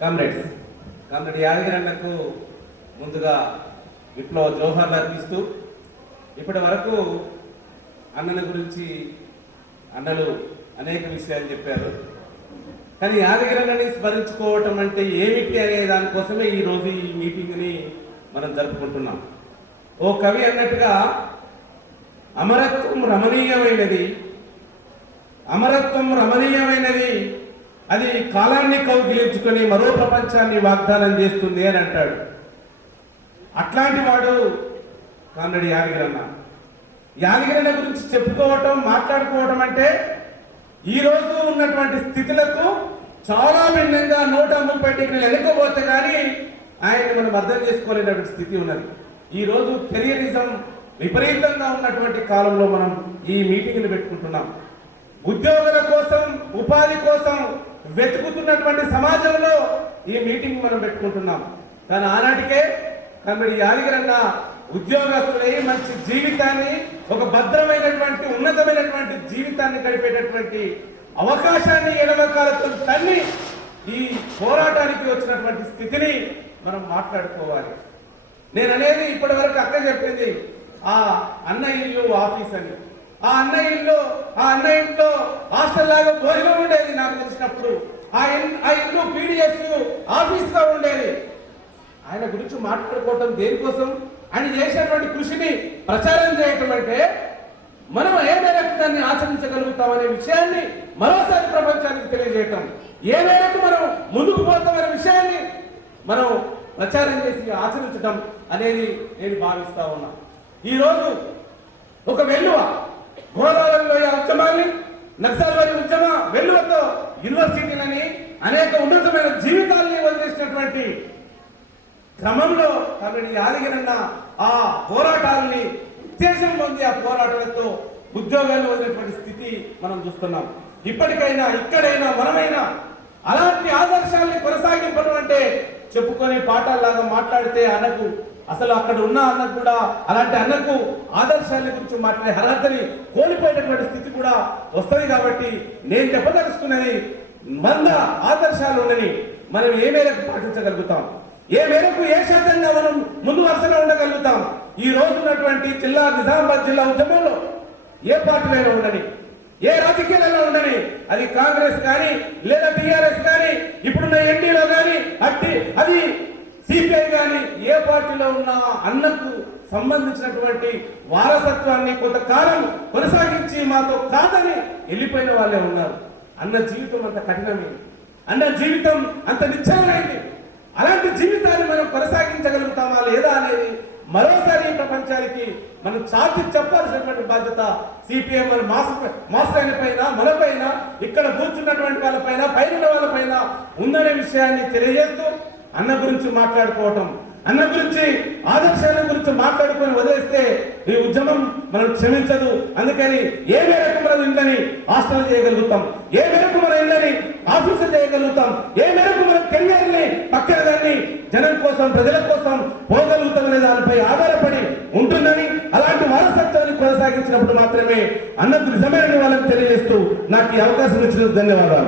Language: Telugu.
కన్నడి యాదగిరన్నకు ముందుగా విప్లవ జోహార్లు అర్పిస్తూ ఇప్పటి వరకు అన్నల గురించి అన్నలు అనేక విషయాలు చెప్పారు. కానీ యాదగిరన్నని స్మరించుకోవటం అంటే ఏమిటి అనే దానికోసమే ఈ రోజు ఈ మీటింగ్ని మనం జరుపుకుంటున్నాం. ఓ కవి అన్నట్టుగా అమరత్వం రమణీయమైనది. అమరత్వం రమణీయమైనది. అది కాలాన్ని కౌగిలించుకొని మరో ప్రపంచాన్ని వాగ్దానం చేస్తుంది అని అంటాడు. అట్లాంటి వాడు కాన్నడి యాదగిరన్న యాదగిరన్న గురించి చెప్పుకోవటం మాట్లాడుకోవటం అంటే ఈ రోజు ఉన్నటువంటి స్థితులకు చాలా భిన్నంగా నూట ముప్పై డిగ్రీలు వెనుకపోతే కానీ ఆయన్ని మనం అర్థం చేసుకోలేనటువంటి స్థితి ఉన్నది. ఈ రోజు కెరియరిజం విపరీతంగా ఉన్నటువంటి కాలంలో మనం ఈ మీటింగ్లు పెట్టుకుంటున్నాం. ఉద్యోగుల కోసం ఉపాధి కోసం వెతుకుతున్నటువంటి సమాజంలో ఈ మీటింగ్ మనం పెట్టుకుంటున్నాం. కానీ ఆనాటికే కమ్మడి యాదగిరన్న ఉద్యోగస్తులై మంచి జీవితాన్ని ఒక భద్రమైనటువంటి ఉన్నతమైనటువంటి జీవితాన్ని గడిపేటటువంటి అవకాశాన్ని ఎడమకాలతో తన్ని ఈ పోరాటానికి వచ్చినటువంటి స్థితిని మనం మాట్లాడుకోవాలి. నేను అనేది ఇప్పటి వరకు అక్క చెప్పింది. ఆ అన్న ఇల్లు ఆఫీస్ అని. ఆ అన్న ఇల్లు ఆ అన్న ఇంట్లో హాస్టల్ లాగా భోజనం ఉండేది నాకు తెలిసినప్పుడు. ఆ ఆ ఇల్లు పీడిఎస్ ఆఫీస్గా ఉండేది. ఆయన గురించి మాట్లాడుకోవటం దేనికోసం? ఆయన చేసినటువంటి కృషిని ప్రచారం చేయటం అంటే మనం ఏ మేరకు దాన్ని ఆచరించగలుగుతామనే విషయాన్ని మరోసారి ప్రపంచానికి తెలియజేయటం. ఏ మేరకు మనం ముందుకు పోతామనే విషయాన్ని మనం ప్రచారం చేసి ఆచరించడం అనేది నేను భావిస్తా ఉన్నా. ఈరోజు ఒక వెల్లువ గోదావరిలో అంశం నక్సల్వాది ఉద్యమ వెలువతో యూనివర్సిటీలని అనేక ఉన్నతమైన జీవితాల్ని వదిలేసినటువంటి క్రమంలో తనని యాదగిరన్న ఆ పోరాటాలని ఉత్తేజం పొంది ఆ పోరాటాలతో ఉద్యోగాలు వదిలేటువంటి స్థితి మనం చూస్తున్నాం. ఇప్పటికైనా ఇక్కడైనా మనమైనా అలాంటి ఆదర్శాలని కొనసాగింపడం అంటే చెప్పుకొని పాఠాల్లాగా మాట్లాడితే అనకు అసలు అక్కడ ఉన్న అన్నకు కూడా అలాంటి అన్నకు ఆదర్శాల గురించి మాట్లాడే అర్హతని కోల్పోయేటటువంటి స్థితి కూడా వస్తుంది కాబట్టి నేను చెప్పదలుచుకున్నది మంద ఆదర్శాలు ఉండని మనం ఏ మేరకు పాటించగలుగుతాం? ఏ మేరకు ఏ శాతంగా మనం ముందు వరుసలో ఉండగలుగుతాం? ఈ రోజు ఉన్నటువంటి జిల్లా నిజామాబాద్ జిల్లా ఉద్యమంలో ఏ పార్టీలో ఉండని ఏ రాజకీయాలలో ఉండని అది కాంగ్రెస్ కానీ లేదా టీఆర్ఎస్ కానీ ఇప్పుడున్న ఎన్డీలో కానీ అట్టి అది సిపిఐ కానీ ఏ పార్టీలో ఉన్న అన్నకు సంబంధించినటువంటి వారసత్వాన్ని కొంతకాలం కొనసాగించి మాతో కాదని వెళ్ళిపోయిన వాళ్ళే ఉన్నారు. అన్న జీవితం అంత కఠినమే అన్న జీవితం అంత నిశ్చలమైంది అలాంటి జీవితాన్ని మనం కొనసాగించగలుగుతామా లేదా అనేది మరోసారి ప్రపంచానికి మనం చాటి చెప్పాల్సినటువంటి బాధ్యత సిపిఎం మాస్టర్ మాస్టర్ మాస్టర్ల పైన మనపైన ఇక్కడ కూర్చున్నటువంటి వాళ్ళపైన పైన వాళ్ళపైన ఉందనే విషయాన్ని తెలియజేస్తూ అన్న గురించి మాట్లాడుకోవటం అన్న గురించి ఆదర్శాల గురించి మాట్లాడుకొని వదిలేస్తే ఈ ఉద్యమం మనం క్షమించదు. అందుకని ఏ మేరకు మనం ఇండ్లని హాస్టల్ చేయగలుగుతాం? ఏ మేరకు మనం ఇండ్లని ఆఫీసులు చేయగలుగుతాం? ఏ మేరకు మనం కెరియర్ని పక్కన దాన్ని జనం కోసం ప్రజల కోసం పోగలుగుతామనే దానిపై ఆధారపడి ఉంటుందని అలాంటి వారసత్వాన్ని కొనసాగించినప్పుడు మాత్రమే అన్నకు నిజమైన వాళ్ళని తెలియజేస్తూ నాకు ఈ అవకాశం ఇచ్చినందుకు ధన్యవాదాలు.